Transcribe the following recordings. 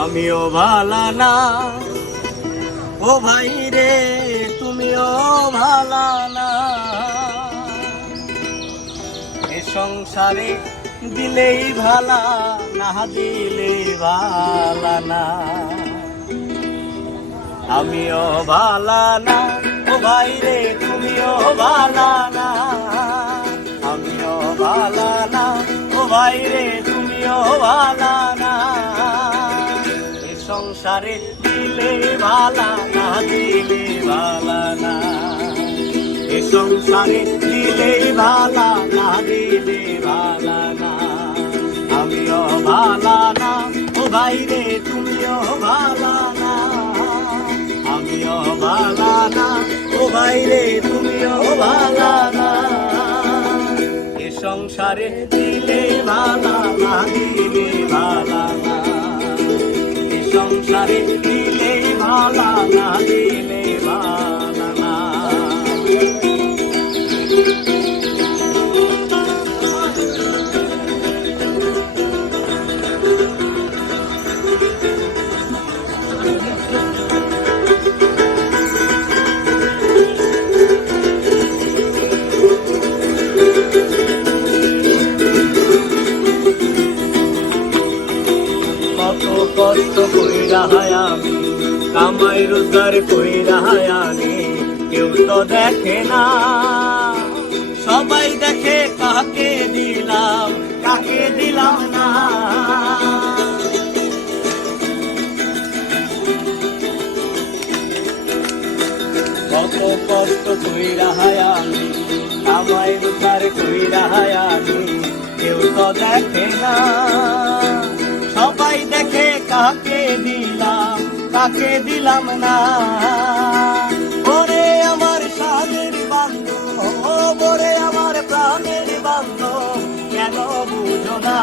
আমিও ভালা না ও ভাই রে, তুমিও ভালা না। এ সংসারে দিলেই ভালা, না দিলেই ভালা না। আমিও ভালা না ও ভাই রে, তুমিও ভালা না। আমিও ভালা না ও ভাই রে, তুমিও ভালা না। এ সংসারে দিলে ভালা, না দিলে ভালা না। এ সংসারে দিলে ভালা, না দিলে ভালা না। আমিও ভালা না ও ভাই রে, তুমিও ভালা না। আমিও ভালা না ও ভাই রে, তুমিও ভালা না। এ সংসারে দিলে ভালা, না দিলে ভালা না। এ সংসারে দিলে ভালা, না দিলে ভালা না। কষ্ট কইরা আমি কামাই রোজগার কইরা আনি, কেউ তো দেখে না। সবাই দেখে কাকে দিলাম, কাকে দিলাম না। কত কষ্ট কইরা আমি কামাই রোজগার কইরা আনি, কেউ তো দেখে না। সবাই দেখে কাকে দিলাম, কাকে দিলাম না। ওরে আমার প্রাণের বান্ধব, ওরে আমার প্রাণের বান্ধব, কেন বুঝো না।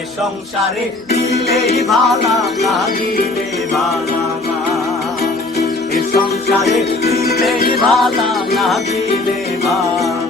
এ সংসারে দিলেই ভালা, না দিলে ভালা না। এ সংসারে দিলেই ভালা, না দিলে ভালা।